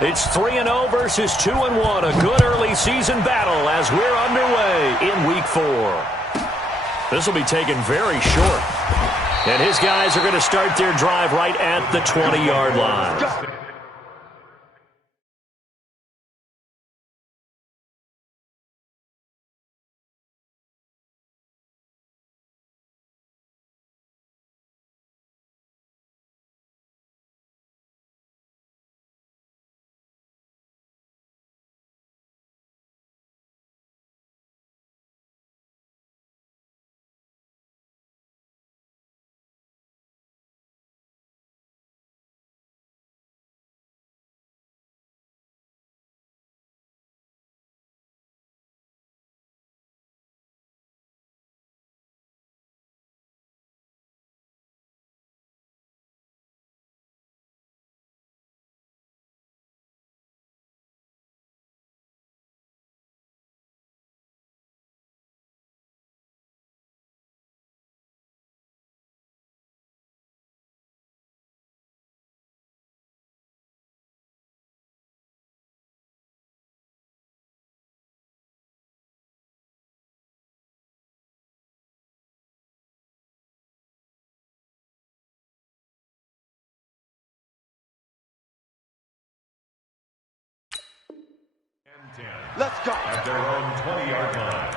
It's 3-0 versus 2-1. A good early season battle as we're underway in Week 4. This will be taken very short. And his guys are going to start their drive right at the 20-yard line. Let's go. At their own 20-yard line.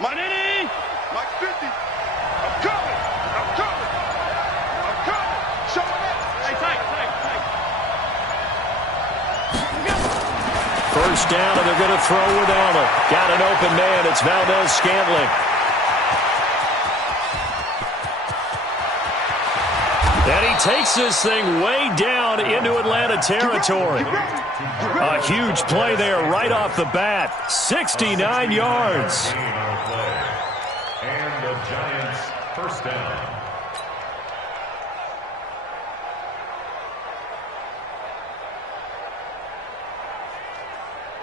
Manini! Mike 50. I'm coming. I'm coming. I'm coming. Show it. Hey, tight. First down, and they're going to throw with Allen. Got an open man. It's Valdez-Scantling. And he takes this thing way down into Atlanta territory. A huge play there right off the bat. 69 yards. And the Giants first down.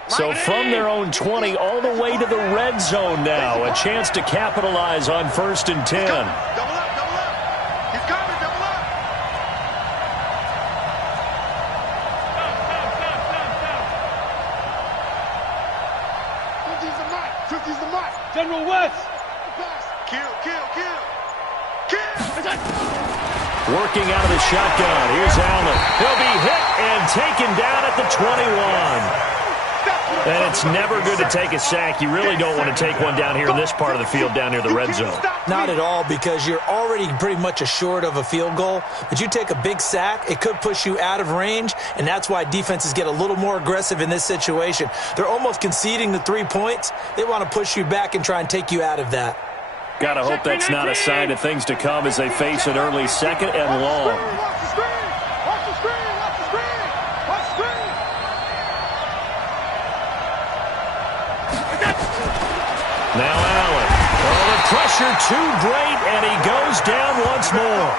So from their own 20 all the way to the red zone now. A chance to capitalize on 1st and 10. Double up. He's coming. Double up. Stop. 50's the mark. General West. Kill. Working out of the shotgun. Here's Allen. He'll be hit and taken down at the 21. And it's never good to take a sack. You really don't want to take one down here in this part of the field, down near the red zone. Not at all, because you're already pretty much assured of a field goal. But you take a big sack, it could push you out of range, and that's why defenses get a little more aggressive in this situation. They're almost conceding the 3 points. They want to push you back and try and take you out of that. Gotta hope that's not a sign of things to come as they face an early 2nd and long. Watch the screen. Now Allen. Oh, the pressure too great, and he goes down once more.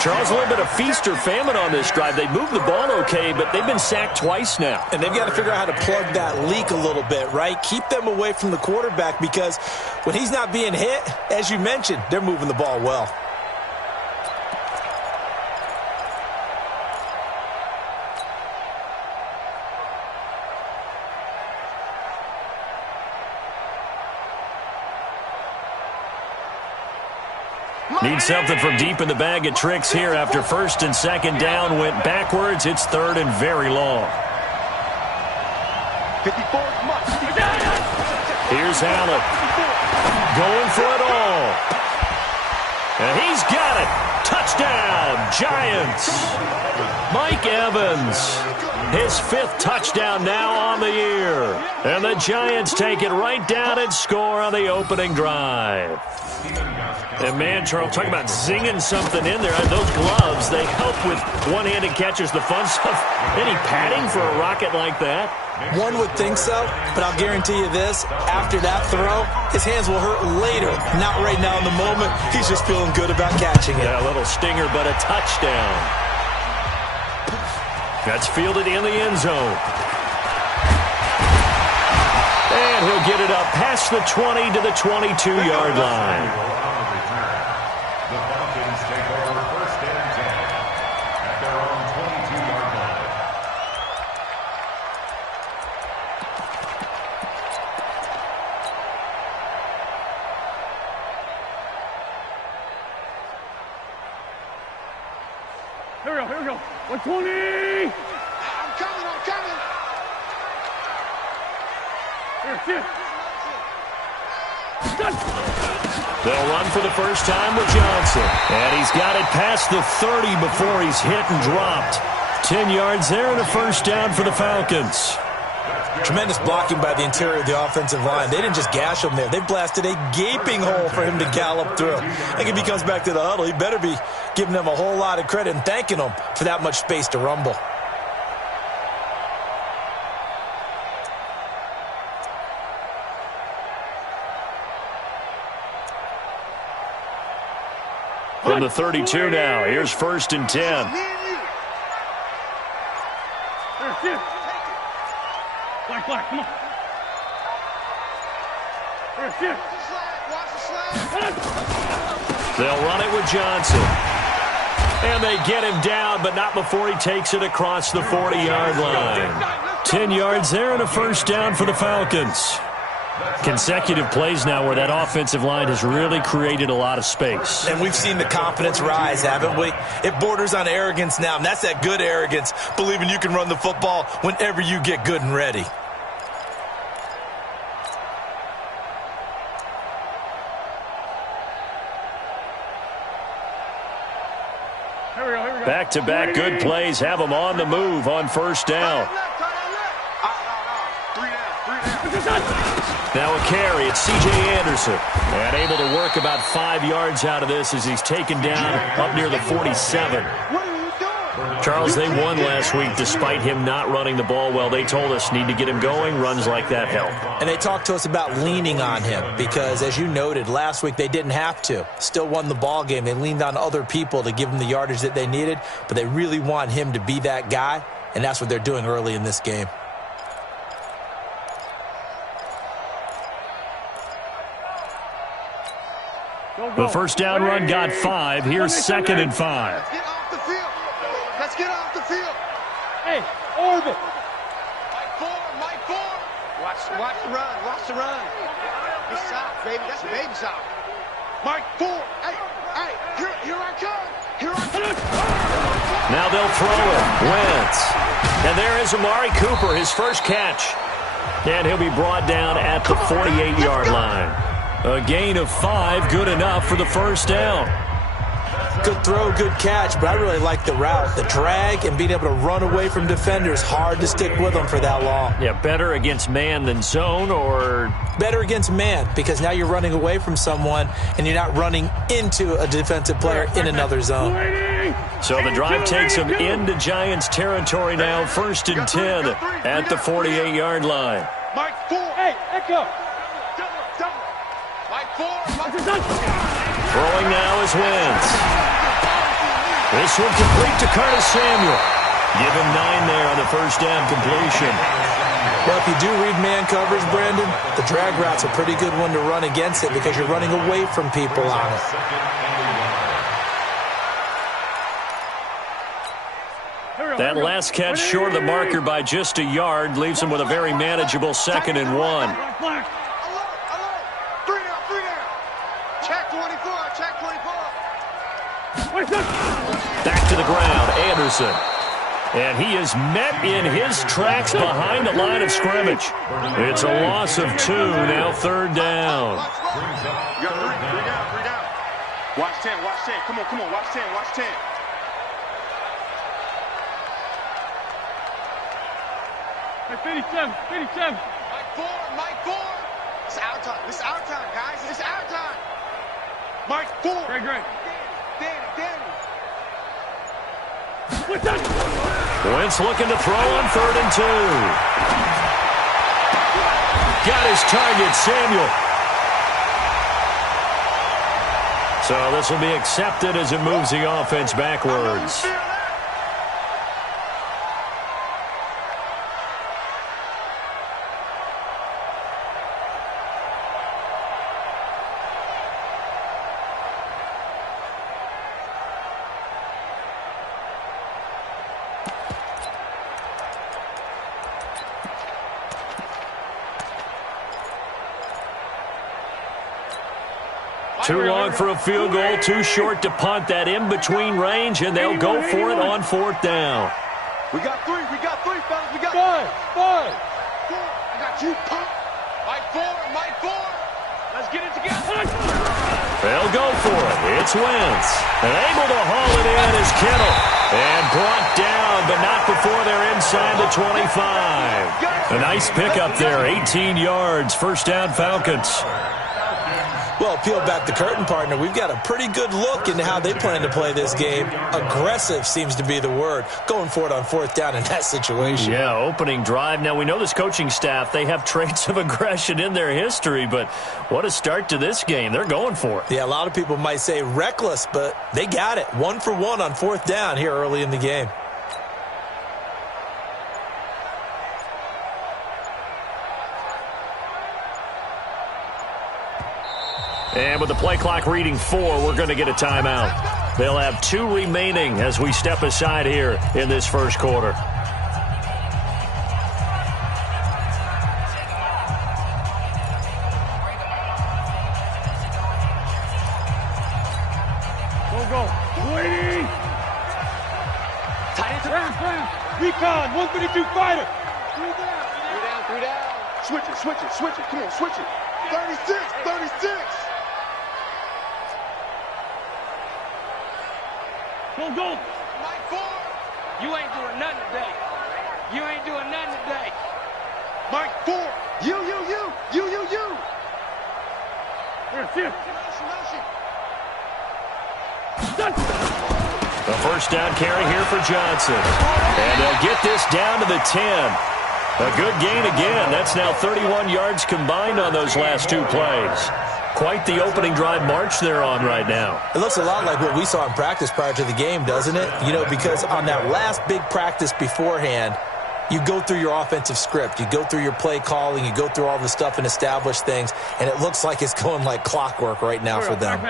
Charles, a little bit of feast or famine on this drive. They moved the ball okay, but they've been sacked twice now. And they've got to figure out how to plug that leak a little bit, right? Keep them away from the quarterback, because when he's not being hit, as you mentioned, they're moving the ball well. Need something from deep in the bag of tricks here after 1st and 2nd down went backwards. It's 3rd and very long. 54 much. Here's Allen. Going for it all. And he's got it. Touchdown, Giants. Mike Evans, his 5th touchdown now on the year. And the Giants take it right down and score on the opening drive. And man, Charles, talk about zinging something in there. Those gloves, they help with one-handed catches, the fun stuff. Any padding for a rocket like that? One would think so, but I'll guarantee you this. After that throw, his hands will hurt later. Not right now in the moment. He's just feeling good about catching it. Yeah, a little stinger, but a touchdown. That's fielded in the end zone. And he'll get it up past the 20 to the 22-yard line. The Falcons take over 1st and 10 at their own 22-yard line. Here we go. 120. I'm coming. Here. They'll run for the first time with Johnson. And he's got it past the 30 before he's hit and dropped. 10 yards there and a first down for the Falcons. Tremendous blocking by the interior of the offensive line. They didn't just gash him there. They blasted a gaping hole for him to gallop through. I think if he comes back to the huddle, he better be giving them a whole lot of credit and thanking them for that much space to rumble. From the 32 now, here's 1st and 10. Black, come on. Here. They'll run it with Johnson. And they get him down, but not before he takes it across the 40-yard line. 10 yards there and a first down for the Falcons. Consecutive plays now where that offensive line has really created a lot of space. And we've seen the confidence rise, haven't we? It borders on arrogance now, and that's that good arrogance, believing you can run the football whenever you get good and ready. Back-to-back good plays have them on the move on first down. Now a carry, it's C.J. Anderson. And able to work about 5 yards out of this as he's taken down up near the 47. Charles, they won last week despite him not running the ball well. They told us need to get him going. Runs like that help. And they talked to us about leaning on him because, as you noted, last week they didn't have to. Still won the ball game. They leaned on other people to give them the yardage that they needed, but they really want him to be that guy, and that's what they're doing early in this game. The first down run got 5. Here's 2nd and 5. Let's get off the field. Hey, orbit. Mike 4. Watch the run. Watch the run. It's soft, baby. That's baby soft. Mike 4. Hey, here I come. Now they'll throw it. Wentz. And there is Amari Cooper, his first catch. And he'll be brought down at the 48-yard line. A gain of 5, good enough for the first down. Good throw, good catch, but I really like the route. The drag and being able to run away from defenders, hard to stick with them for that long. Yeah, better against man than zone, or? Better against man, because now you're running away from someone and you're not running into a defensive player in another zone. So the drive takes them into Giants territory now, 1st and 10 at the 48-yard line. Mike 4. Hey, echo. Mike 4. Throwing now is Wentz. This one complete to Curtis Samuel. Give him 9 there on the first down completion. Well, if you do read man coverage, Brandon, the drag route's a pretty good one to run against it because you're running away from people on it. That last catch short of the marker by just a yard leaves him with a very manageable 2nd and 1. Back to the ground, Anderson. And he is met in his tracks behind the line of scrimmage. It's a loss of 2, now 3rd down. Watch 10, watch 10. Come on, watch 10, watch 10. Hey, 57. Mike 4. It's our time. This is our time, guys. This is our time. Mike 4. Great. Danny. Wentz looking to throw on 3rd and 2. Got his target, Samuel. So this will be accepted as it moves the offense backwards. Too long for a field goal, too short to punt. That in-between range, and they'll go for it on 4th down. We got three, fellas. We got Five. I got you, pump. Mike 4. Let's get it together. They'll go for it. It's Wentz. And able to haul it in is Kittle. And brought down, but not before they're inside the 25. A nice pickup there, 18 yards. First down, Falcons. Well, peel back the curtain, partner. We've got a pretty good look into how they plan to play this game. Aggressive seems to be the word. Going for it on 4th down in that situation. Yeah, opening drive. Now, we know this coaching staff, they have traits of aggression in their history, but what a start to this game. They're going for it. Yeah, a lot of people might say reckless, but they got it. 1 for 1 on 4th down here early in the game. And with the play clock reading 4, we're going to get a timeout. They'll have 2 remaining as we step aside here in this first quarter. Go. Waiting. Tight end. Brown. Recon, 132 fighter. 3 down. Switch it. Come on, switch it. 36. Go. Mike 4. You ain't doing nothing today. Mike 4. You. Here. A first down carry here for Johnson. And they'll get this down to the 10. A good gain again. That's now 31 yards combined on those last 2 plays. Quite the opening drive march they're on right now. It looks a lot like what we saw in practice prior to the game, doesn't it? You know, because on that last big practice beforehand, you go through your offensive script. You go through your play calling. You go through all the stuff and establish things. And it looks like it's going like clockwork right now for them.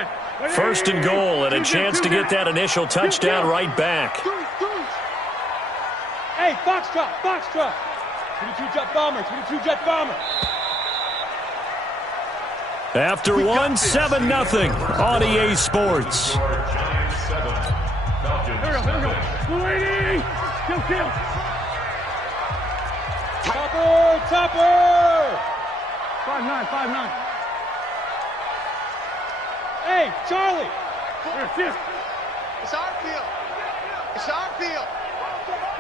First and goal and a chance to get that initial touchdown right back. Hey, Foxtrot. 22 jet bomber. After 1, 7-0 on EA Sports. Giants 7, Falcons Here we go. 280. Kill. Topper. 5'9". Hey, Charlie. Here. It's our field.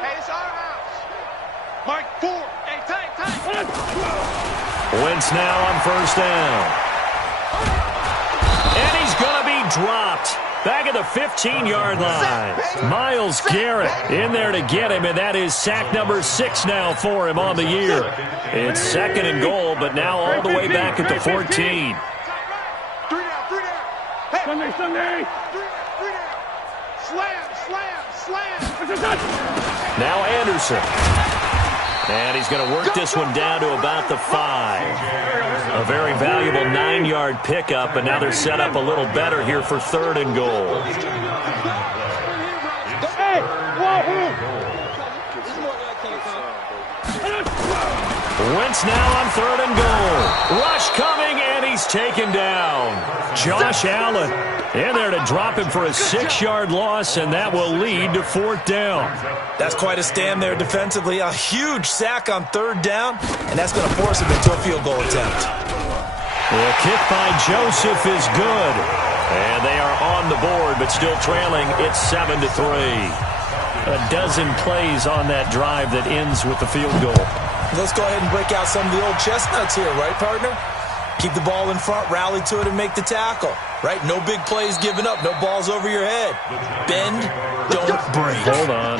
Hey, it's our house. Mike 4. Hey, tight. Wentz now on first down. And he's going to be dropped. Back at the 15-yard line. Myles Garrett in there to get him, and that is sack number 6 now for him on the year. It's 2nd and goal, but now all the way back at the 14. 3 down. Sunday. 3 down. Slam. Now Anderson. And he's going to work this one down to about the 5. A very valuable 9-yard pickup, and now they're set up a little better here for 3rd and goal. Wentz now on 3rd and goal. Rush coming, and he's taken down. Josh Allen in there to drop him for a 6-yard loss, and that will lead to 4th down. That's quite a stand there defensively. A huge sack on 3rd down, and that's going to force him into a field goal attempt. The kick by Joseph is good, and they are on board, but still trailing. It's 7-3. A dozen plays on that drive that ends with the field goal. Let's go ahead and break out some of the old chestnuts here, right, partner? Keep the ball in front, rally to it, and make the tackle, right? No big plays given up, no balls over your head. Bend, don't break.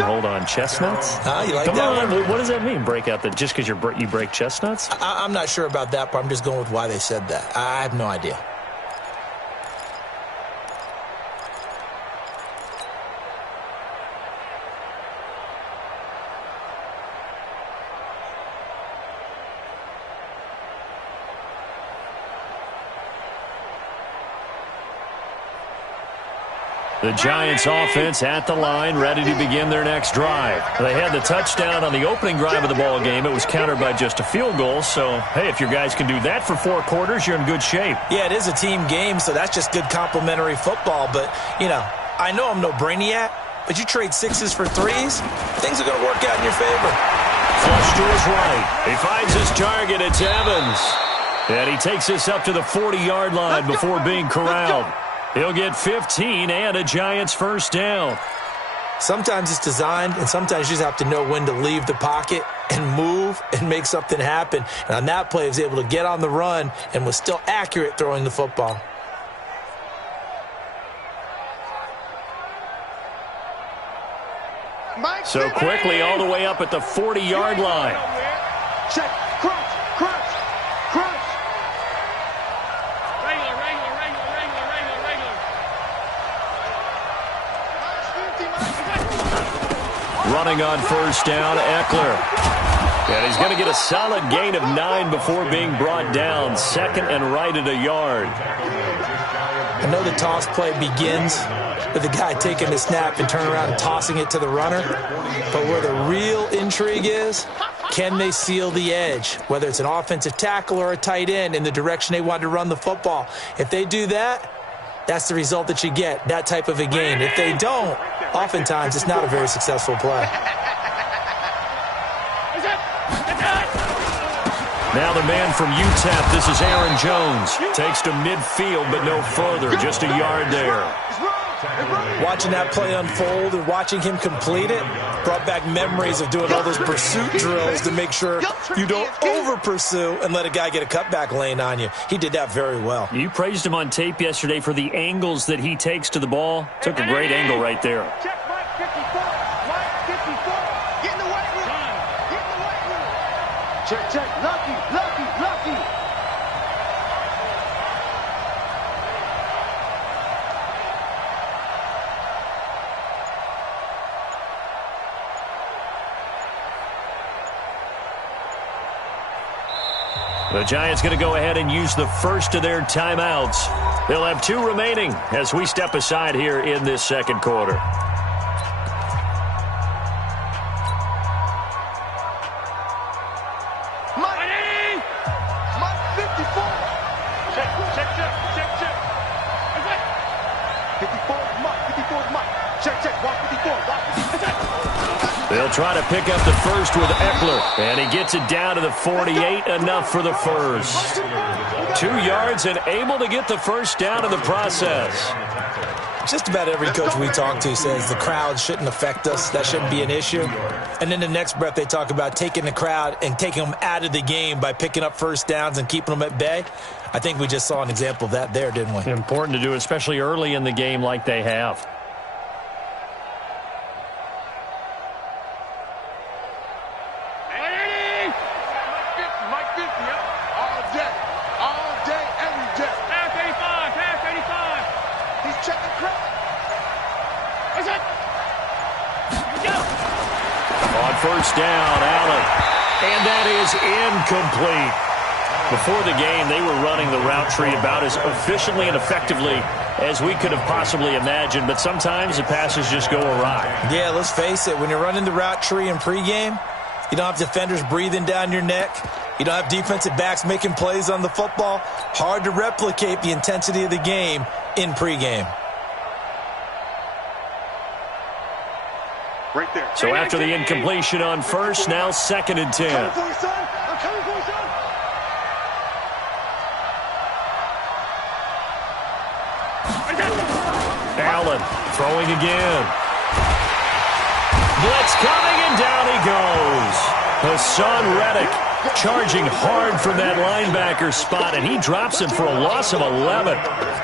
Hold on. Chestnuts? You like Come that on. one? What does that mean, break out? Just because you break chestnuts? I'm not sure about that, but I'm just going with why they said that. I have no idea. The Giants offense at the line, ready to begin their next drive. They had the touchdown on the opening drive of the ball game. It was countered by just a field goal. So, hey, if your guys can do that for 4 quarters, you're in good shape. Yeah, it is a team game, so that's just good complimentary football. But, I know I'm no brainiac, but you trade 6s for 3s, things are going to work out in your favor. Flush to his right. He finds his target. It's Evans. And he takes this up to the 40-yard line before being corralled. He'll get 15 and a Giants first down. Sometimes it's designed, and sometimes you just have to know when to leave the pocket and move and make something happen. And on that play, he was able to get on the run and was still accurate throwing the football. So quickly all the way up at the 40-yard line. Check. Crunch. Running on first down, Eckler. And he's going to get a solid gain of 9 before being brought down. 2nd and right at a yard. I know the toss play begins with the guy taking the snap and turning around and tossing it to the runner. But where the real intrigue is, can they seal the edge? Whether it's an offensive tackle or a tight end in the direction they want to run the football. If they do that, that's the result that you get, that type of a gain. If they don't, oftentimes it's not a very successful play. Now the man from UTEP, this is Aaron Jones. Takes to midfield, but no further, just a yard there. Watching that play unfold and watching him complete it brought back memories of doing all those pursuit drills to make sure you don't over-pursue and let a guy get a cutback lane on you. He did that very well. You praised him on tape yesterday for the angles that he takes to the ball. Took a great angle right there. Check Mike 54. Mike 54. Get in the weight room. Get in the weight room. Check. Lucky. The Giants going to go ahead and use the first of their timeouts. They'll have 2 remaining as we step aside here in this second quarter. Mike 54. Check. 54 is Mike. Check. Watch 54. They'll try to pick up the first with Eckler, and he gets it down to the 48, enough for the first. 2 yards and able to get the first down in the process. Just about every coach we talk to says the crowd shouldn't affect us. That shouldn't be an issue. And then the next breath they talk about taking the crowd and taking them out of the game by picking up first downs and keeping them at bay. I think we just saw an example of that there, didn't we? Important to do, especially early in the game like they have. First down, Allen. And that is incomplete. Before the game, they were running the route tree about as efficiently and effectively as we could have possibly imagined, but sometimes the passes just go awry. Yeah, let's face it. When you're running the route tree in pregame, you don't have defenders breathing down your neck. You don't have defensive backs making plays on the football. Hard to replicate the intensity of the game in pregame. Right there. So after the incompletion on first, now 2nd and 10. I'm coming for you, son. Allen throwing again. Blitz coming, and down he goes. Hassan Reddick charging hard from that linebacker spot, and he drops him for a loss of 11.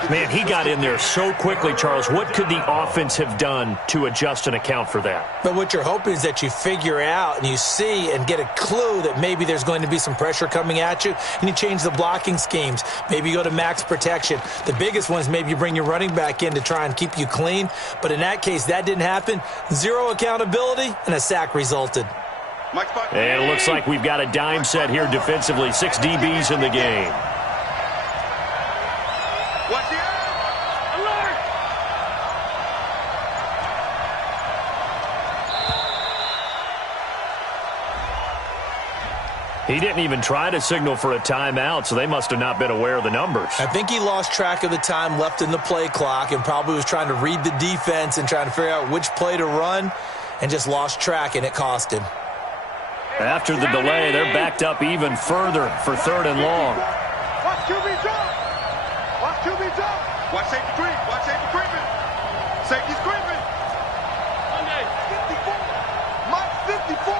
Man, he got in there so quickly, Charles. What could the offense have done to adjust and account for that? But what you're hoping is that you figure out and you see and get a clue that maybe there's going to be some pressure coming at you, and you change the blocking schemes. Maybe you go to max protection. The biggest one is maybe you bring your running back in to try and keep you clean. But in that case, that didn't happen. Zero accountability, and a sack resulted. And it looks like we've got a dime set here defensively. 6 DBs in the game. Watch the alert! He didn't even try to signal for a timeout, so they must have not been aware of the numbers. I think he lost track of the time left in the play clock and probably was trying to read the defense and trying to figure out which play to run and just lost track, and it cost him. After the delay, they're backed up even further for 3rd and long. Watch QB drop! Watch QB drop! Watch safety creep! Watch safety creeping! Safety's creeping! Monday. 54! Mike 54!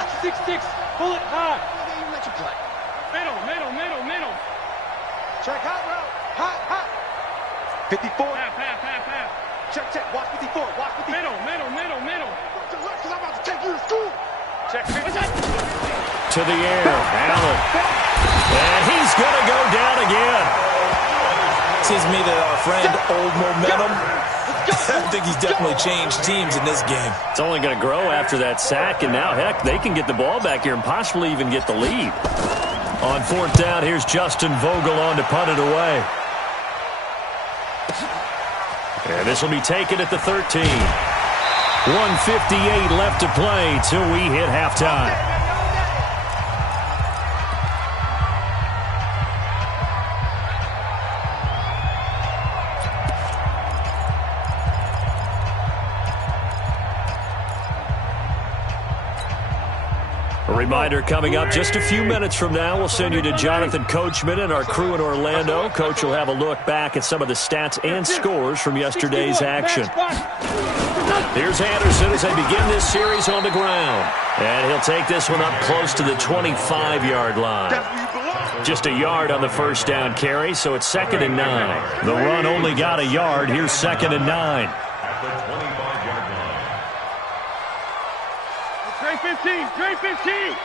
Watch 6-6. Pull it high. You let you play. Middle. Check hot route. Hot. 54. Half. Check. Watch 54. Watch 54. Middle. Go to left, because I'm about to take you to school. Check. To the air, Allen. And he's going to go down again. Seems to me that our friend Old Momentum, I think he's definitely changed teams in this game. It's only going to grow after that sack, and now, heck, they can get the ball back here and possibly even get the lead. On 4th down, here's Justin Vogel on to punt it away. And this will be taken at the 13. 1:58 left to play till we hit halftime. A reminder coming up just a few minutes from now. We'll send you to Jonathan Coachman and our crew in Orlando. Coach will have a look back at some of the stats and scores from yesterday's action. Here's Anderson as they begin this series on the ground. And he'll take this one up close to the 25-yard line. Just a yard on the first down carry, so it's 2nd and 9. The run only got a yard. Here's 2nd and 9. At the 25-yard line. Grade 15.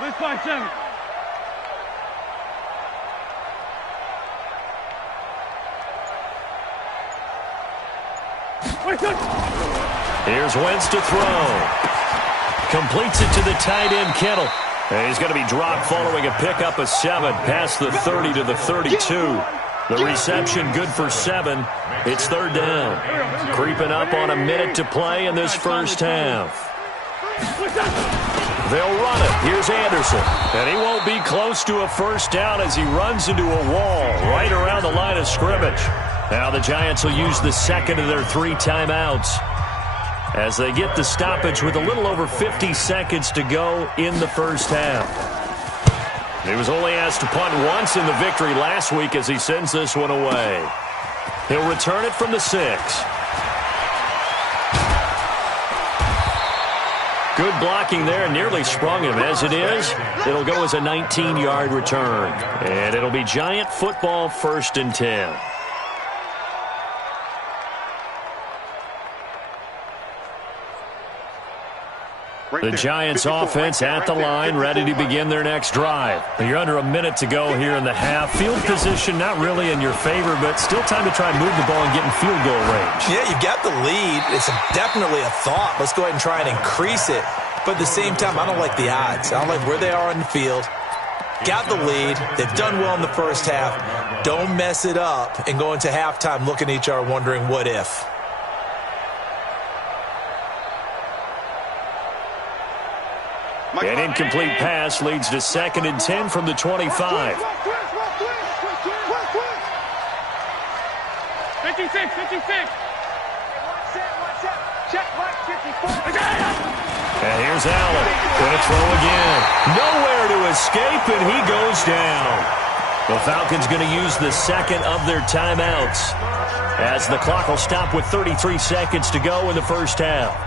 Let's find 7. Here's Wentz to throw. Completes it to the tight end, Kittle. And he's going to be dropped following a pickup of 7 past the 30 to the 32. The reception good for 7. It's 3rd down. Creeping up on a minute to play in this first half. They'll run it. Here's Anderson. And he won't be close to a first down as he runs into a wall right around the line of scrimmage. Now the Giants will use the second of their 3 timeouts as they get the stoppage with a little over 50 seconds to go in the first half. He was only asked to punt once in the victory last week as he sends this one away. He'll return it from the 6. Good blocking there, nearly sprung him. As it is, it'll go as a 19-yard return. And it'll be Giant football, 1st and 10. The Giants offense at the line, ready to begin their next drive. You're under a minute to go here in the half. Field position not really in your favor, but still time to try and move the ball and get in field goal range. Yeah, you've got the lead. It's definitely a thought. Let's go ahead and try and increase it. But at the same time, I don't like the odds. I don't like where they are on the field. Got the lead. They've done well in the first half. Don't mess it up and go into halftime looking at each other wondering what if. An incomplete pass leads to 2nd and 10 from the 25. 56. Check, Mike 54. And here's Allen. Going to throw again. Nowhere to escape, and he goes down. The Falcons going to use the second of their timeouts as the clock will stop with 33 seconds to go in the first half.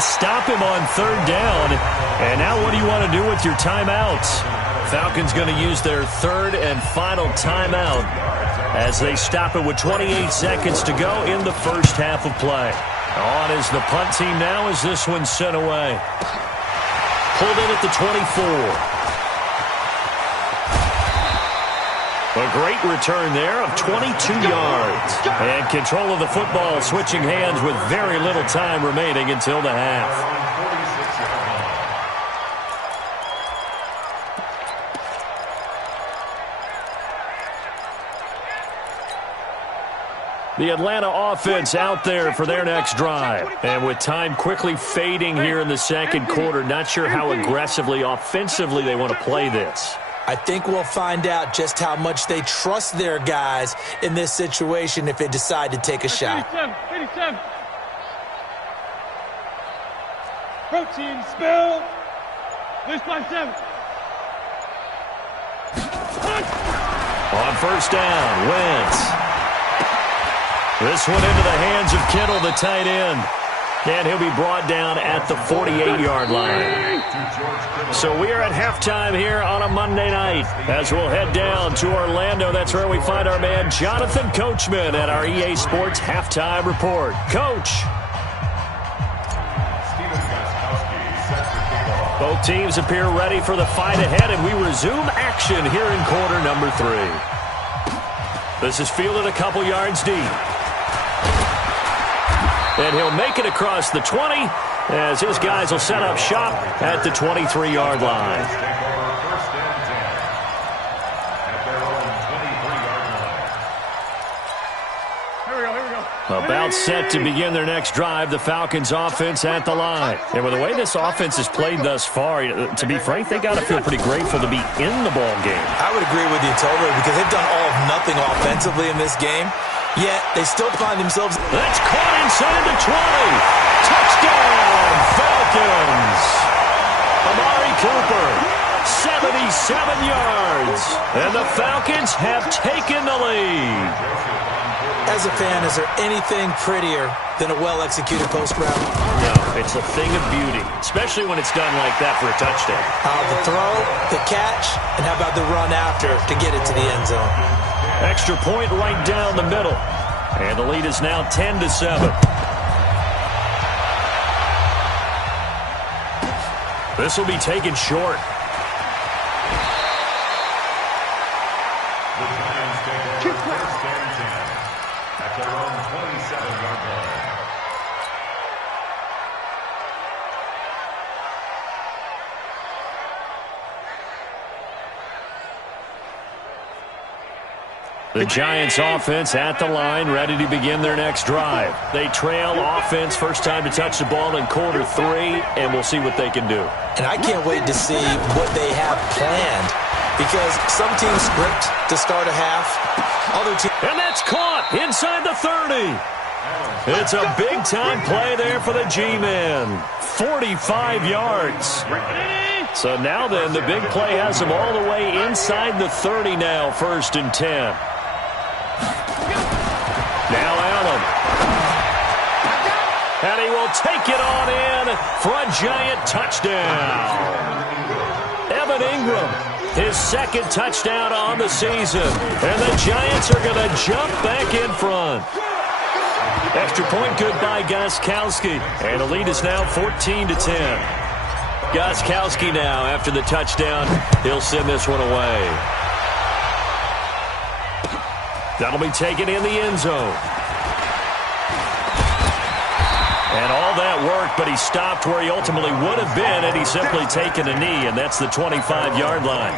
Stop him on third down. And now what do you want to do with your timeouts? Falcons going to use their third and final timeout as they stop it with 28 seconds to go in the first half of play. On is the punt team now as this one's sent away. Pulled in at the 24. A great return there of 22 yards. And control of the football switching hands with very little time remaining until the half. The Atlanta offense out there for their next drive. And with time quickly fading here in the second quarter, not sure how aggressively, offensively they want to play this. I think we'll find out just how much they trust their guys in this situation if they decide to take a shot. 87. Protein spill. List by 7. On first down, Wentz. This one into the hands of Kittle, the tight end. And he'll be brought down at the 48-yard line. So we are at halftime here on a Monday night as we'll head down to Orlando. That's where we find our man Jonathan Coachman at our EA Sports Halftime Report. Coach. Both teams appear ready for the fight ahead, and we resume action here in quarter number 3. This is fielded a couple yards deep. And he'll make it across the 20 as his guys will set up shop at the 23-yard line. About set to begin their next drive, the Falcons offense at the line. And with the way this offense has played thus far, to be frank, they got to feel pretty grateful to be in the ball game. I would agree with you totally because they've done all of nothing offensively in this game. Yet, they still find themselves... That's caught inside the 20. Touchdown, Falcons. Amari Cooper, 77 yards. And the Falcons have taken the lead. As a fan, is there anything prettier than a well-executed post route? No, it's a thing of beauty, especially when it's done like that for a touchdown. The throw, the catch, and how about the run after to get it to the end zone? Extra point right down the middle. And the lead is now 10-7. This will be taken short. The Giants take over first and 10 at their own 27-yard line. The Giants offense at the line, ready to begin their next drive. They trail offense, first time to touch the ball in quarter 3, and we'll see what they can do. And I can't wait to see what they have planned because some teams script to start a half, other teams... And that's caught inside the 30. It's a big-time play there for the G-men. 45 yards. So now then, the big play has them all the way inside the 30 now, first and 10. Now Allen. And he will take it on in for a giant touchdown. Evan Ingram, his second touchdown on the season. And the Giants are going to jump back in front. Extra point good by Gostkowski. And the lead is now 14-10. Gostkowski now, after the touchdown, he'll send this one away. That'll be taken in the end zone. And all that work, but he stopped where he ultimately would have been had he simply taken a knee, and that's the 25-yard line.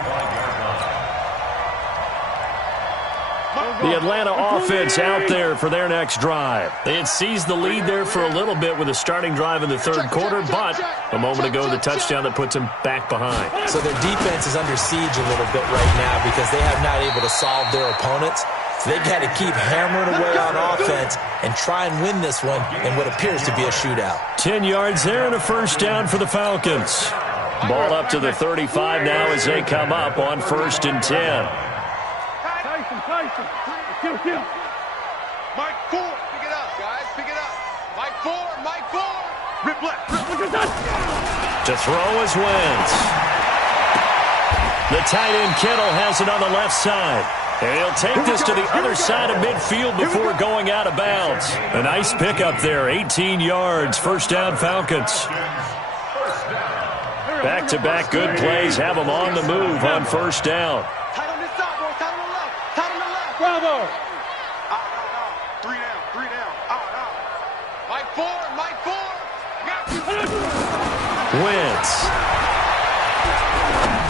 The Atlanta offense out there for their next drive. They had seized the lead there for a little bit with a starting drive in the third quarter, but a moment ago the touchdown that puts them back behind. So their defense is under siege a little bit right now because they have not able to solve their opponents. So they've got to keep hammering away on offense and try and win this one in what appears to be a shootout. 10 yards there and a first down for the Falcons. Ball up to the 35 now as they come up on 1st and 10. Tyson. Kill. Mike 4. Pick it up, guys. Pick it up. Mike 4. Rip left. To throw is Wentz. The tight end Kittle has it on the left side. And he'll take this to the other side of midfield before going out of bounds. A nice pickup there, 18 yards, first down Falcons. Back-to-back good plays have them on the move on first down. Tight on this side, boys. Tight on the left. Tight on the left. Bravo. Out. 3 down. Out. Mike 4. Wentz.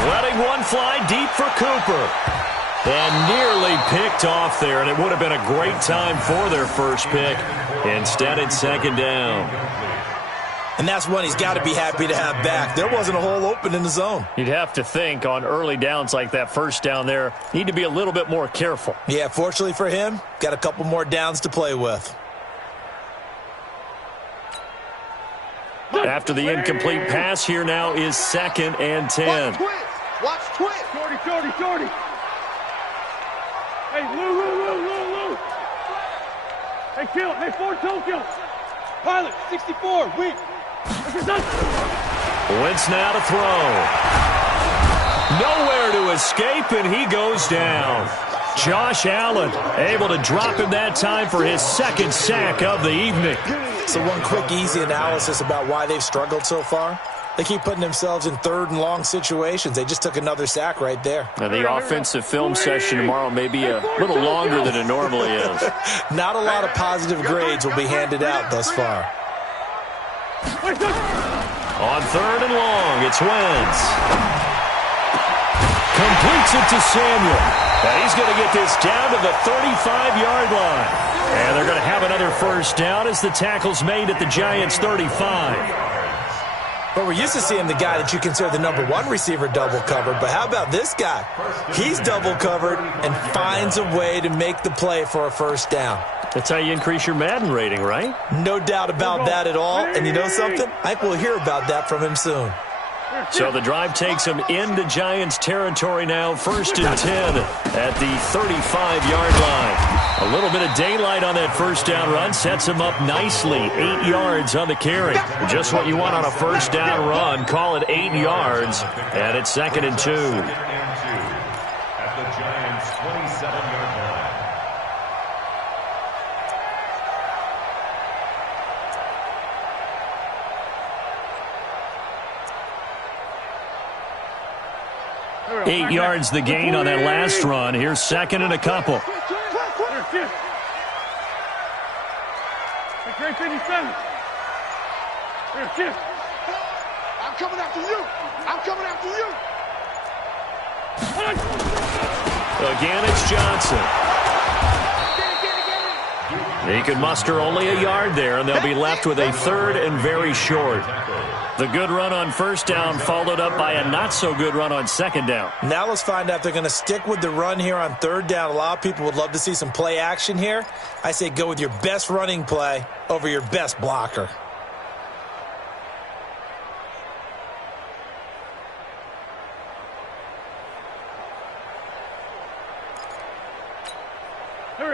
Letting one fly deep for Cooper. And nearly picked off there, and it would have been a great time for their first pick. Instead, it's second down. And that's one he's got to be happy to have back. There wasn't a hole open in the zone. You'd have to think on early downs like that first down there, need to be a little bit more careful. Yeah, fortunately for him, got a couple more downs to play with. After the incomplete pass, here now is 2nd and 10. Watch twist. Shorty. Hey, Lou. Hey, kill. Hey, 4-toe kill. Pilot, 64, weak. Wentz now to throw. Nowhere to escape, and he goes down. Josh Allen able to drop him that time for his 2nd sack of the evening. So one quick, easy analysis about why they've struggled so far. They keep putting themselves in 3rd and long situations. They just took another sack right there. Now the offensive film session tomorrow may be a little longer than it normally is. Not a lot of positive grades will be handed out thus far. On 3rd and long, it's Wentz. Completes it to Samuel. And he's going to get this down to the 35-yard line. And they're going to have another first down as the tackle's made at the Giants' 35. But we're used to seeing the guy that you consider the #1 receiver double covered. But how about this guy? He's double covered and finds a way to make the play for a first down. That's how you increase your Madden rating, right? No doubt about that at all. And you know something? I think we'll hear about that from him soon. So the drive takes him into Giants territory now, 1st and 10 at the 35-yard line. A little bit of daylight on that first down run sets him up nicely. 8 yards on the carry. Just what you want on a first down run. Call it 8 yards, and it's 2nd and 2. At the Giants' 27-yard line. Eight yards the gain on that last run. Here's 2nd and a couple. Great 57. I'm coming after you. Again, it's Johnson. He can muster only a yard there, and they'll be left with a 3rd and very short. The good run on first down followed up by a not-so-good run on 2nd down. Now let's find out if they're going to stick with the run here on 3rd down. A lot of people would love to see some play action here. I say go with your best running play over your best blocker.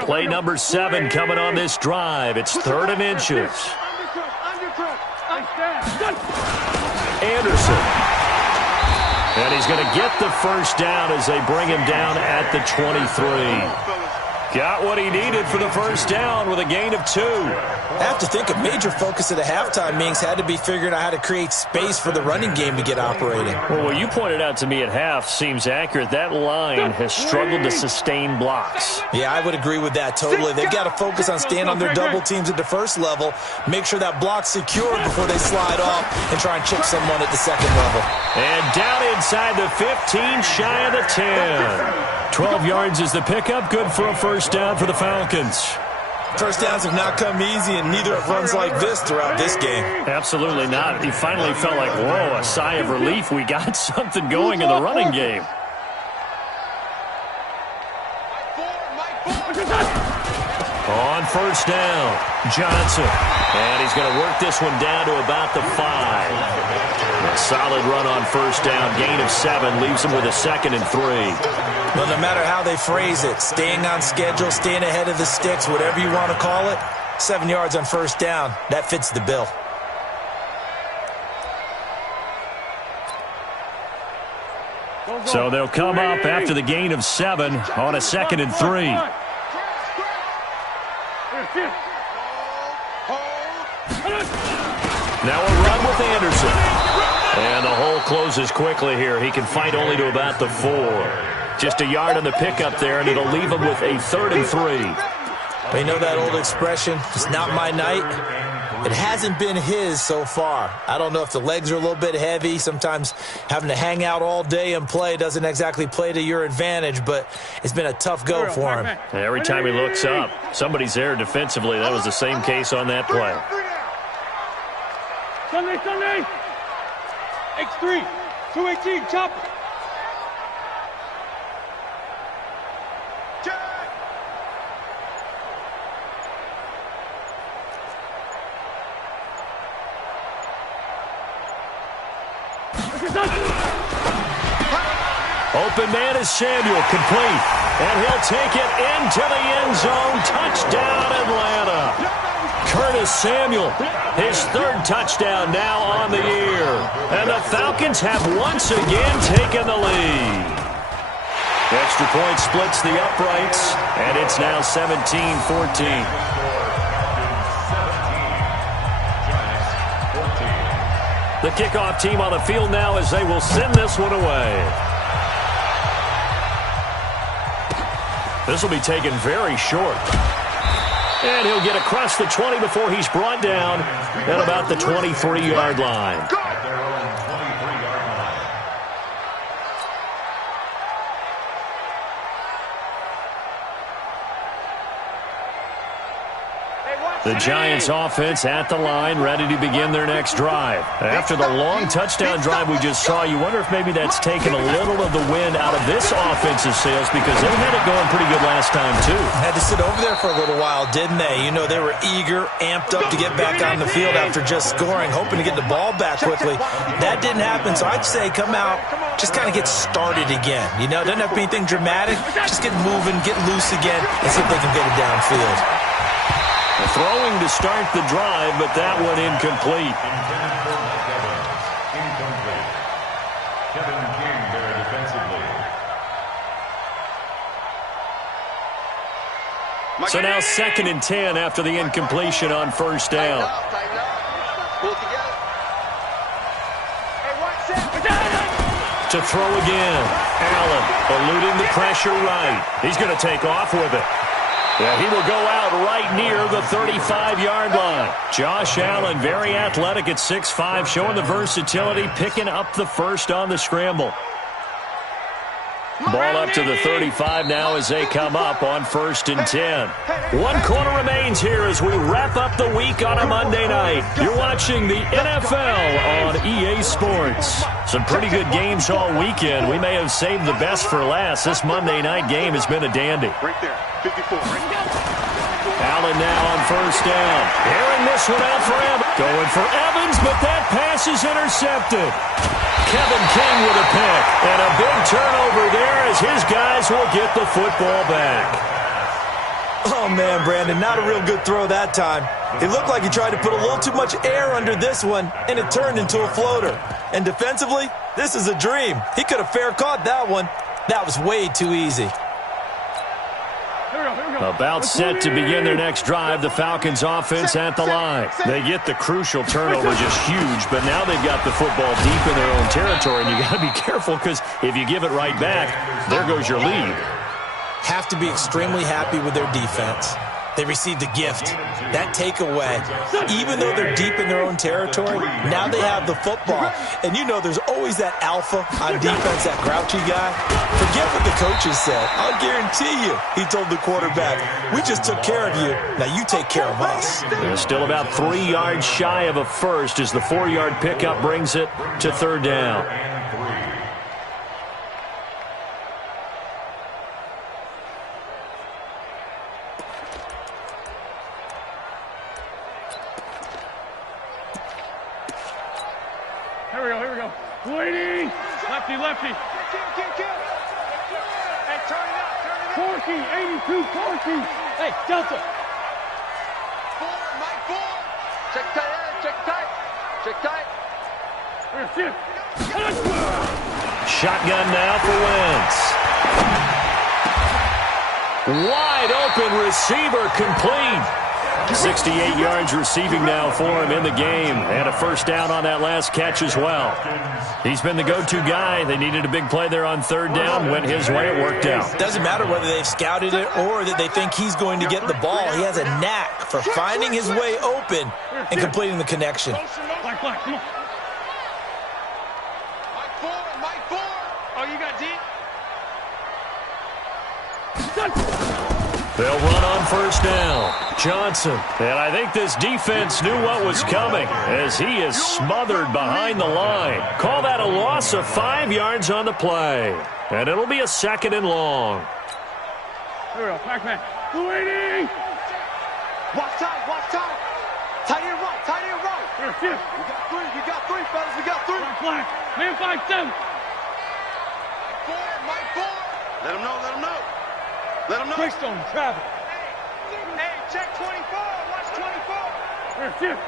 Play number 7 coming on this drive. It's 3rd and inches. Anderson. And he's going to get the first down as they bring him down at the 23. Got what he needed for the first down with a gain of 2. I have to think a major focus of the halftime meetings had to be figuring out how to create space for the running game to get operating. Well, what you pointed out to me at half seems accurate. That line has struggled to sustain blocks. Yeah, I would agree with that totally. They've got to focus on staying on their double teams at the first level, make sure that block's secure before they slide off and try and chip someone at the second level. And down inside the 15, shy of the 10. 12 yards is the pickup, good for a first first down for the Falcons. First downs have not come easy, and neither have runs like this throughout this game. Absolutely not. He finally felt like, whoa, a sigh of relief. We got something going in the running game. On first down, Johnson. And he's going to work this one down to about the 5. A solid run on first down, gain of 7, leaves him with a 2nd and 3. Well, no matter how they phrase it, staying on schedule, staying ahead of the sticks, whatever you want to call it, 7 yards on first down, that fits the bill. So they'll come up after the gain of 7 on a 2nd and 3. Now a run with Anderson. And the hole closes quickly here. He can fight only to about the 4. Just a yard on the pickup there, and it'll leave him with a 3rd and 3. They know that old expression, it's not my night. It hasn't been his so far. I don't know if the legs are a little bit heavy. Sometimes having to hang out all day and play doesn't exactly play to your advantage, but it's been a tough go for him. Every time he looks up, somebody's there defensively. That was the same case on that play. Sunday. X3, 218, chopper. Open man is Samuel, complete. And he'll take it into the end zone. Touchdown, Atlanta. Curtis Samuel, his 3rd touchdown now on the year. And the Falcons have once again taken the lead. Extra point splits the uprights, and it's now 17-14. The kickoff team on the field now as they will send this one away. This will be taken very short. And he'll get across the 20 before he's brought down at about the 23-yard line. The Giants offense at the line, ready to begin their next drive. After the long touchdown drive we just saw, you wonder if maybe that's taken a little of the wind out of this offensive sails, because they had it going pretty good last time too. Had to sit over there for a little while, didn't they? You know, they were eager, amped up to get back on the field after just scoring, hoping to get the ball back quickly. That didn't happen, so I'd say come out, just kind of get started again. You know, it doesn't have to be anything dramatic. Just get moving, get loose again, and see if they can get it downfield. Throwing to start the drive, but that one incomplete. Incomplete. Kevin King there defensively. So now 2nd and 10 after the incompletion on first down. To throw again. Allen eluding the pressure right. He's going to take off with it. Yeah, he will go out right near the 35-yard line. Josh Allen, very athletic at 6'5", showing the versatility, picking up the first on the scramble. Ball up to the 35 now as they come up on 1st and 10. 1 quarter remains here as we wrap up the week on a Monday night. You're watching the NFL on EA Sports. Some pretty good games all weekend. We may have saved the best for last. This Monday night game has been a dandy. Right there, 54. Allen now on first down. Airing this one out for Evans. Going for Evans, but that pass is intercepted. Kevin King with a pick. And a big turnover there as his guys will get the football back. Oh, man, Brandon, not a real good throw that time. It looked like he tried to put a little too much air under this one, and it turned into a floater. And defensively, this is a dream. He could have fair caught that one. That was way too easy. About set to begin their next drive, the Falcons offense at the line. They get the crucial turnover, just huge, but now they've got the football deep in their own territory, and you got to be careful because if you give it right back, there goes your lead. Have to be extremely happy with their defense. They received a gift. That takeaway, even though they're deep in their own territory, now they have the football. And you know there's always that alpha on defense, that grouchy guy. Forget what the coaches said. I'll guarantee you, he told the quarterback, we just took care of you. Now you take care of us. They're still about 3 yards shy of a first as the 4-yard pickup brings it to third down. Here we go. Waiting. Lefty. Hey, turn it up. Corky, 82, Corky. Hey, Delta. 4, Mike 4. Check tight. Here, shift. Shotgun now for Wentz. Wide open receiver complete. 68 yards receiving now for him in the game. And a first down on that last catch as well. He's been the go-to guy. They needed a big play there on third down. Went his way. It worked out. Doesn't matter whether they've scouted it or that they think he's going to get the ball. He has a knack for finding his way open and completing the connection. Black, come on. Mike 4. Oh, you got deep? They'll run on first down. Johnson. And I think this defense knew what was coming as he is smothered behind the line. Call that a loss of 5 yards on the play. And it'll be a 2nd and long. Here we go, Pac-Man. Waiting. Watch time. Tight end right. Here, shift. We got three, fellas. We got 3. Black. Man 5-7. Mike 4. Let him know. Quickstone, travel. Hey, check 24. Watch 24. Here, shift.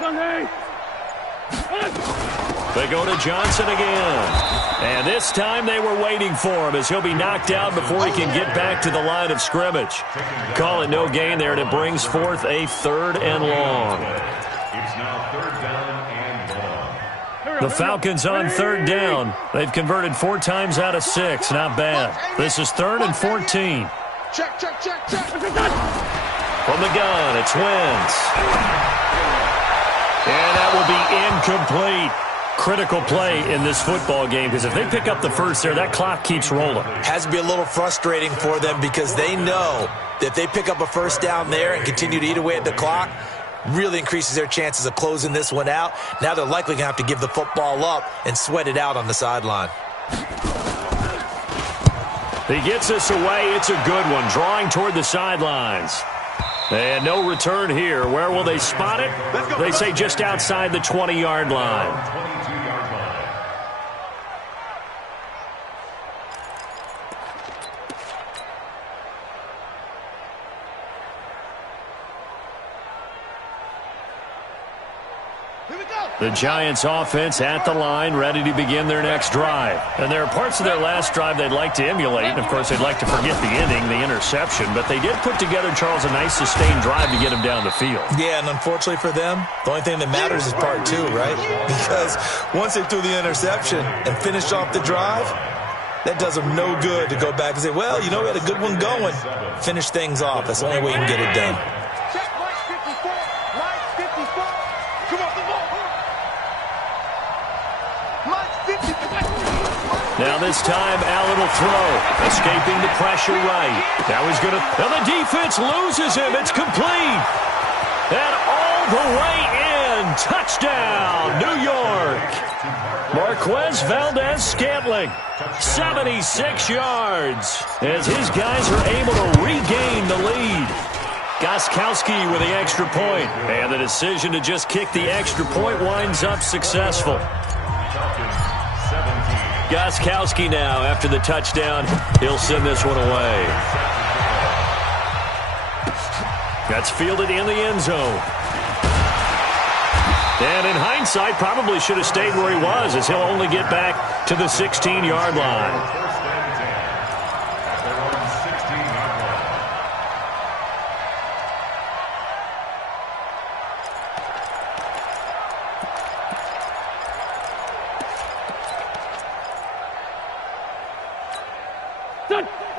Sunday. They go to Johnson again. And this time they were waiting for him as he'll be knocked out before he can get back to the line of scrimmage. Call it no gain there, and it brings forth a 3rd and long. It's now 3rd down and long. The Falcons on 3rd down. They've converted 4 times out of 6. Not bad. This is 3rd and 14. Check. From the gun, it's Wentz. And that will be incomplete. Critical play in this football game because if they pick up the first there, that clock keeps rolling. Has to be a little frustrating for them because they know that if they pick up a first down there and continue to eat away at the clock, really increases their chances of closing this one out. Now they're likely going to have to give the football up and sweat it out on the sideline. He gets this away. It's a good one, drawing toward the sidelines. And no return here. Where will they spot it? They say just outside the 20-yard line. 22-yard line. The Giants offense at the line, ready to begin their next drive. And there are parts of their last drive they'd like to emulate. And, of course, they'd like to forget the inning, the interception. But they did put together, Charles, a nice sustained drive to get him down the field. Yeah, and unfortunately for them, the only thing that matters is part 2, right? Because once they threw the interception and finished off the drive, that does them no good to go back and say, well, you know, we had a good one going. Finish things off. That's the only way you can get it done. Check Mike 54. Mike 54. Come on. Mike 54. Now this time, Allen will throw, escaping the pressure right. Now he's going to, and the defense loses him. It's complete. And all the way in. Touchdown, New York. Marquez Valdez-Scantling, 76 yards, as his guys are able to regain the lead. Gostkowski with the extra point, and the decision to just kick the extra point winds up successful. Gostkowski now, after the touchdown, he'll send this one away. That's fielded in the end zone. And in hindsight, probably should have stayed where he was, as he'll only get back to the 16-yard line.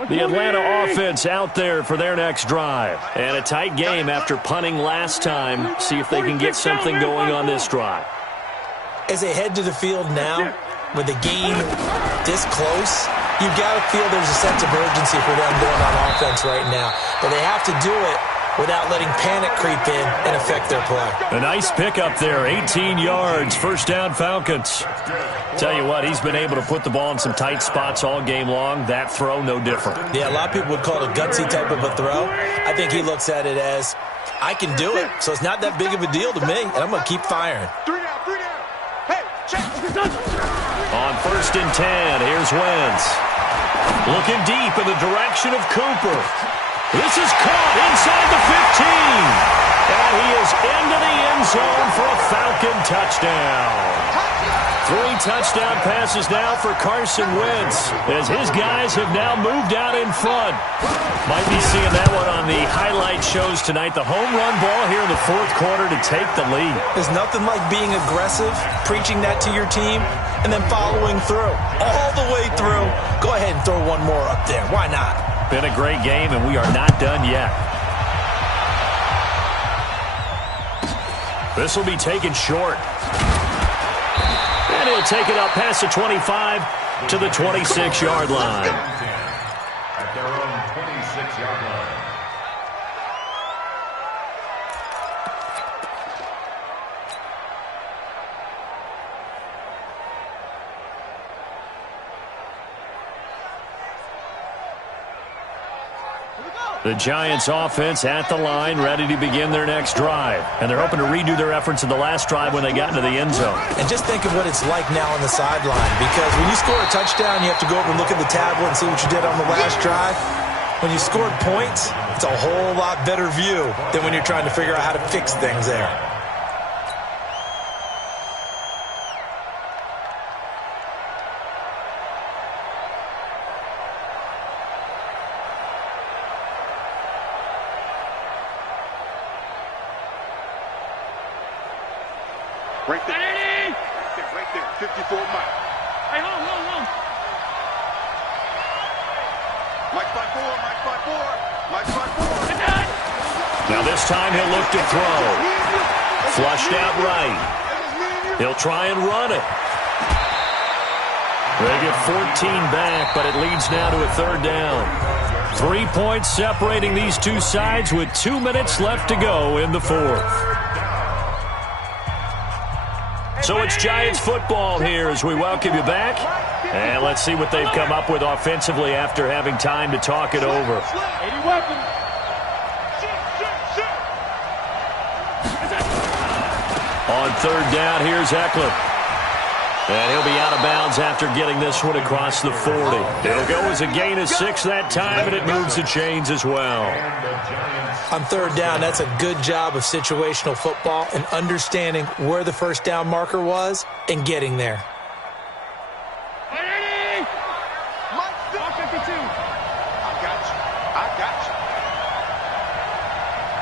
The Atlanta offense out there for their next drive. And a tight game after punting last time. See if they can get something going on this drive. As they head to the field now, with the game this close, you've got to feel there's a sense of urgency for them going on offense right now. But they have to do it without letting panic creep in and affect their play. A nice pickup there, 18 yards, first down Falcons. Tell you what, he's been able to put the ball in some tight spots all game long. That throw, no different. Yeah, a lot of people would call it a gutsy type of a throw. I think he looks at it as, I can do it, so it's not that big of a deal to me, and I'm going to keep firing. 3 down. Hey, check. On 1st and 10, here's Wentz. Looking deep in the direction of Cooper. This is caught inside the 15. And he is into the end zone for a Falcon touchdown. 3 touchdown passes now for Carson Wentz as his guys have now moved out in front. Might be seeing that one on the highlight shows tonight. The home run ball here in the 4th quarter to take the lead. There's nothing like being aggressive, preaching that to your team, and then following through. All the way through. Go ahead and throw one more up there. Why not? Been a great game, and we are not done yet. This will be taken short. And he'll take it up past the 25 to the 26-yard line. At their own 26-yard line. The Giants offense at the line, ready to begin their next drive. And they're hoping to redo their efforts in the last drive when they got into the end zone. And just think of what it's like now on the sideline, because when you score a touchdown, you have to go over and look at the tablet and see what you did on the last drive. When you scored points, it's a whole lot better view than when you're trying to figure out how to fix things there. Right there. Right there. 54 Mike. Hey, hold. Mike 5-4. Mike 5-4. Now this time he'll look to throw. Flushed out right. He'll try and run it. They get 14 back, but it leads now to a 3rd down. 3 points separating these two sides with 2 minutes left to go in the 4th. So it's Giants football here as we welcome you back. And let's see what they've come up with offensively after having time to talk it over. 80 weapons. On 3rd down, here's Eckler. And he'll be out of bounds after getting this one across the 40. It'll go as a gain of 6 that time, and it moves the chains as well. On 3rd down, that's a good job of situational football and understanding where the first down marker was and getting there. 80! Mike 52. I got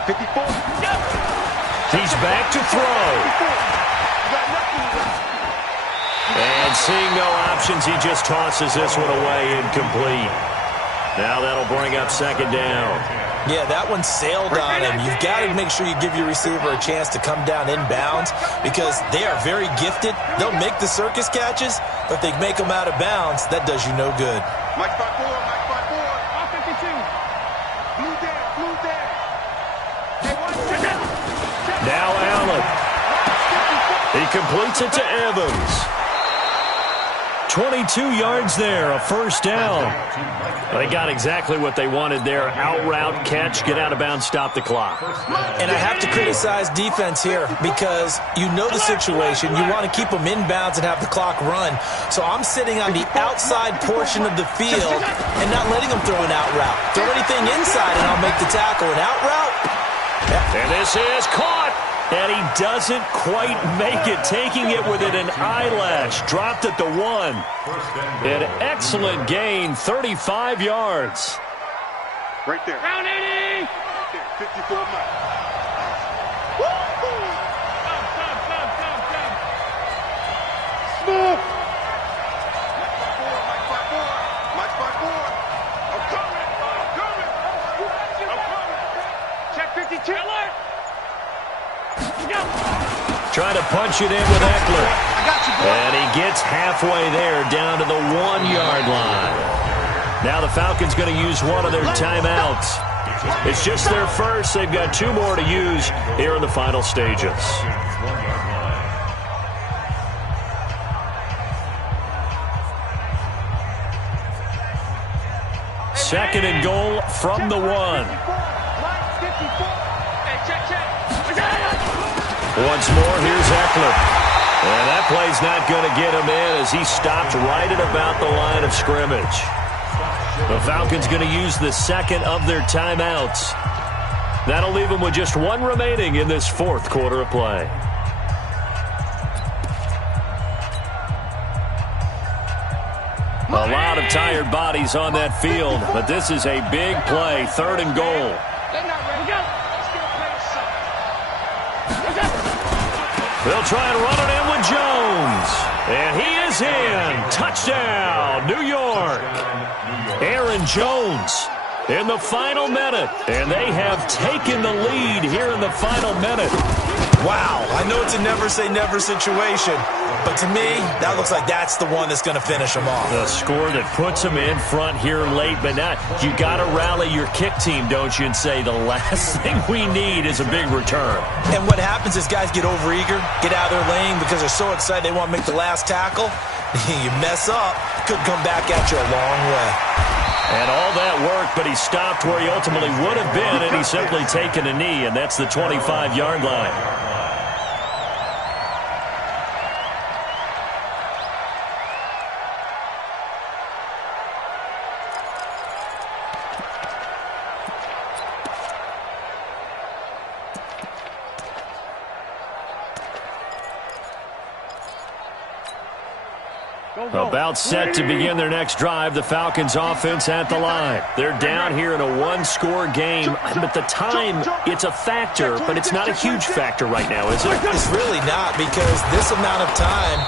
you. 54. He's back to throw. And seeing no options, he just tosses this one away incomplete. Now that'll bring up 2nd down. Yeah, that one sailed on him. You've got to make sure you give your receiver a chance to come down inbounds because they are very gifted. They'll make the circus catches, but if they make them out of bounds, that does you no good. Mike 5-4. 52. Blue there. Now Allen. He completes it to Evans. 22 yards there, a 1st down. They got exactly what they wanted there. Out route, catch, get out of bounds, stop the clock. And I have to criticize defense here because you know the situation. You want to keep them inbounds and have the clock run. So I'm sitting on the outside portion of the field and not letting them throw an out route. Throw anything inside and I'll make the tackle. An out route? And this is caught. And he doesn't quite make it, taking it within an eyelash. Dropped at the 1. An excellent gain, 35 yards. Right there. Round 80! 54 Mike. Smooth! Mike 5-4. Mike 5-4. I'm coming. Trying to punch it in with Eckler. And he gets halfway there down to the 1-yard line. Now the Falcons going to use one of their timeouts. It's just their first. They've got 2 more to use here in the final stages. Second and goal from the 1. Once more, here's Eckler. And that play's not going to get him in as he stopped right at about the line of scrimmage. The Falcons going to use the second of their timeouts. That'll leave them with just 1 remaining in this 4th quarter of play. A lot of tired bodies on that field, but this is a big play, 3rd and goal. They'll try and run it in with Jones. And he is in. Touchdown, New York. Aaron Jones in the final minute. And they have taken the lead here in the final minute. Wow, I know it's a never-say-never situation, but to me, that looks like that's the one that's going to finish them off. The score that puts them in front here late, but now you got to rally your kick team, don't you, and say the last thing we need is a big return. And what happens is guys get overeager, get out of their lane because they're so excited they want to make the last tackle. You mess up, could come back at you a long way. And all that work, but he stopped where he ultimately would have been, and he's simply taken a knee, and that's the 25-yard line. About set to begin their next drive, the Falcons offense at the line. They're down here in a 1-score game, but the time, it's a factor, but it's not a huge factor right now, is it? It's really not, because this amount of time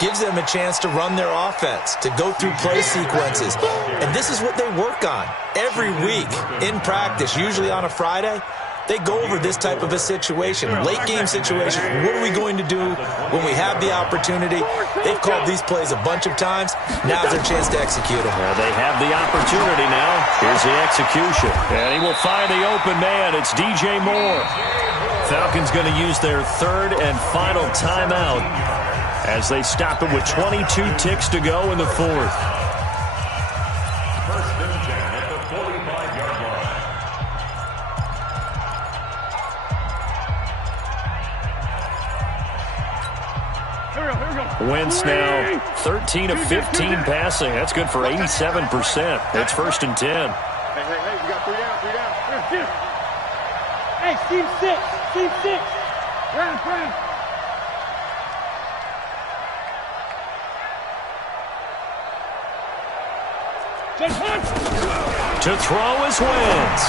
gives them a chance to run their offense, to go through play sequences. And this is what they work on every week in practice, usually on a Friday. They go over this type of a situation, late-game situation. What are we going to do when we have the opportunity? They've called these plays a bunch of times. Now's their chance to execute them. Well, they have the opportunity now. Here's the execution. And he will find the open man. It's DJ Moore. Falcons going to use their 3rd and final timeout as they stop it with 22 ticks to go in the 4th. Wentz now 13 of 15 passing. That's good for 87%. It's 1st and 10. Hey, we got 3 down. Here. Hey, Steve 6. Round. To throw is Wentz.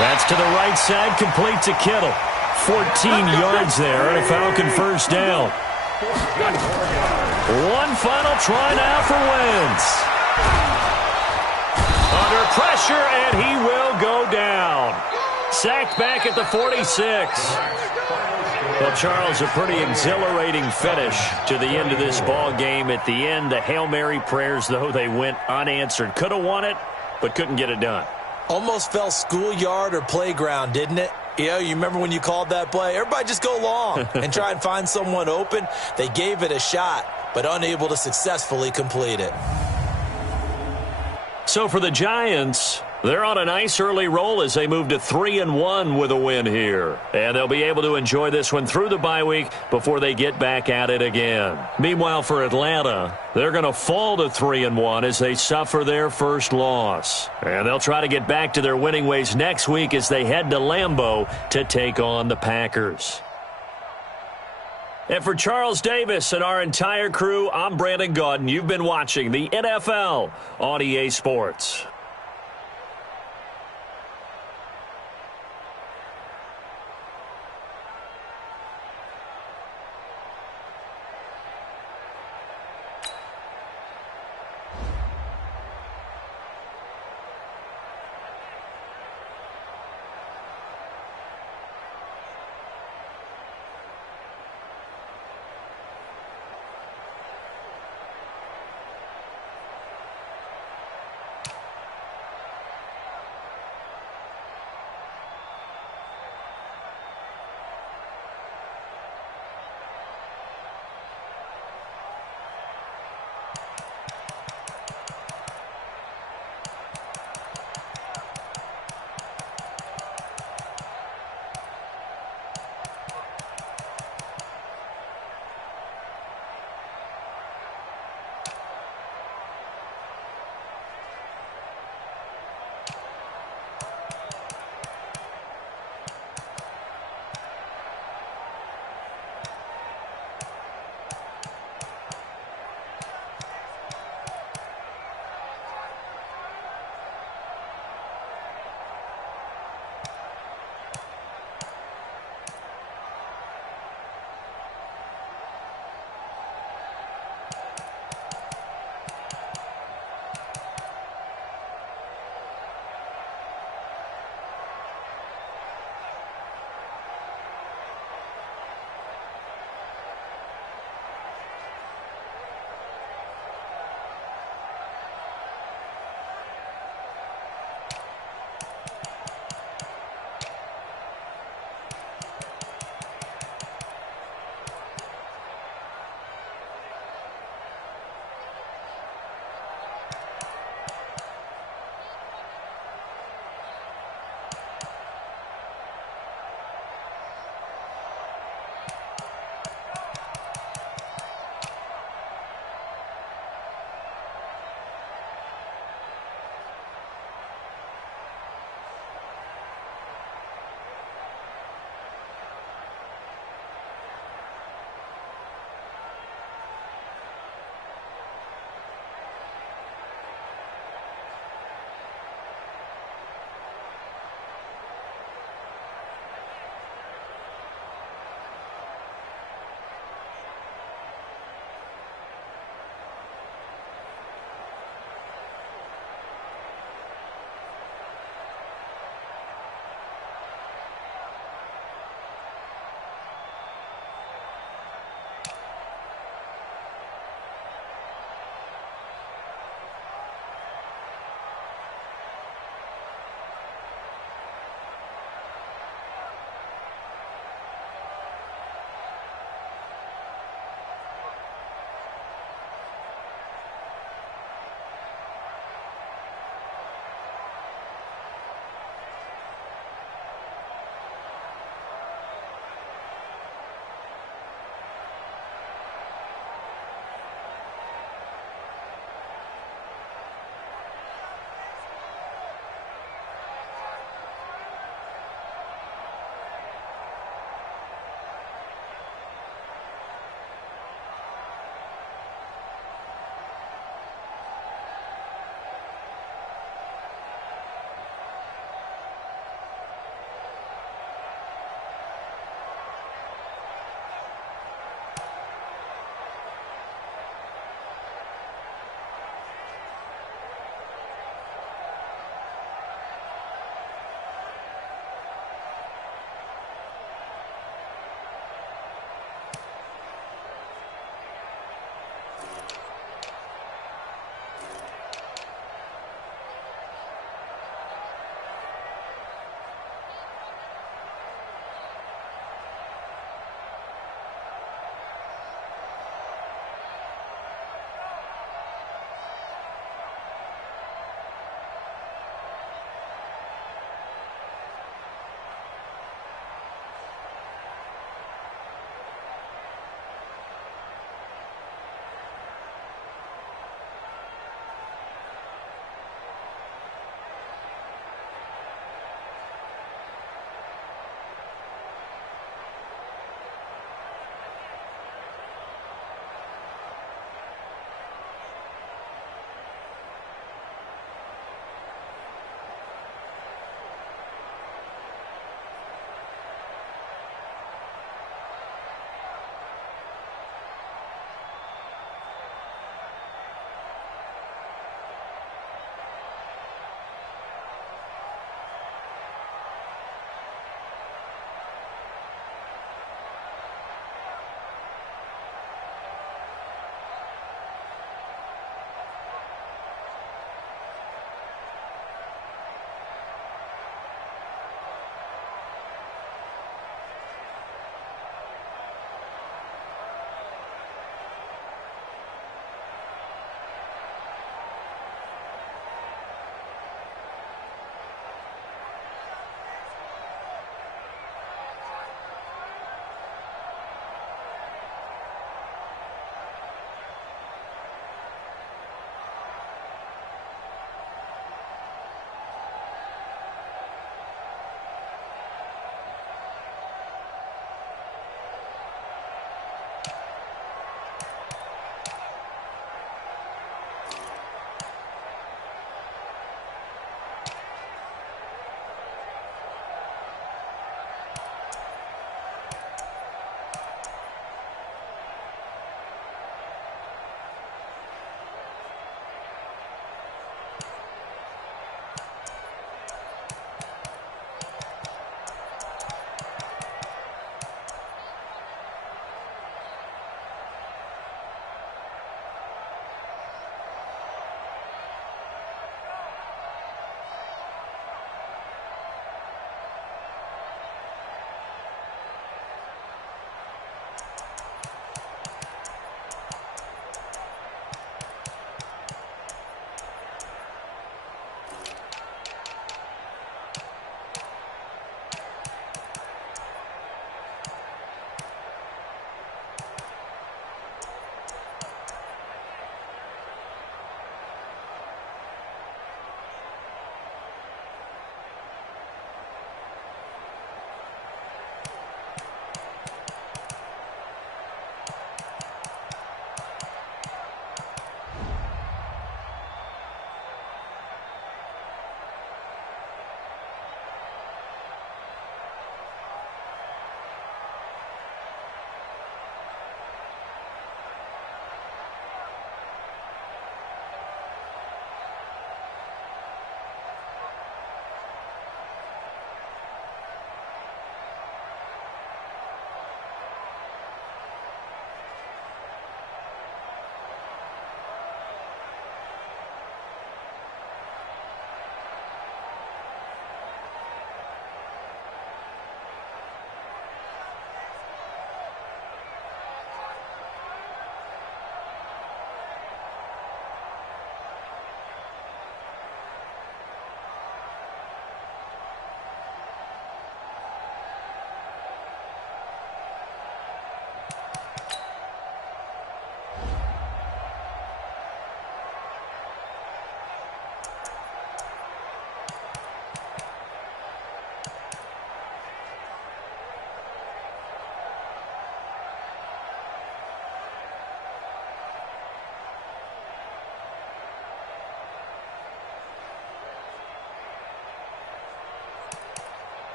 That's to the right side, complete to Kittle. 14 yards there and a Falcon 1st down. One final try now for Wentz. Under pressure, and he will go down. Sacked back at the 46. Well, Charles, a pretty exhilarating finish to the end of this ball game. At the end, the Hail Mary prayers, though, they went unanswered. Could have won it, but couldn't get it done. Almost felt schoolyard or playground, didn't it? You remember when you called that play? Everybody just go long and try and find someone open. They gave it a shot, but unable to successfully complete it. So for the Giants, they're on a nice early roll as they move to 3-1 with a win here. And they'll be able to enjoy this one through the bye week before they get back at it again. Meanwhile, for Atlanta, they're going to fall to 3-1 as they suffer their first loss. And they'll try to get back to their winning ways next week as they head to Lambeau to take on the Packers. And for Charles Davis and our entire crew, I'm Brandon Gaudin. You've been watching the NFL on EA Sports.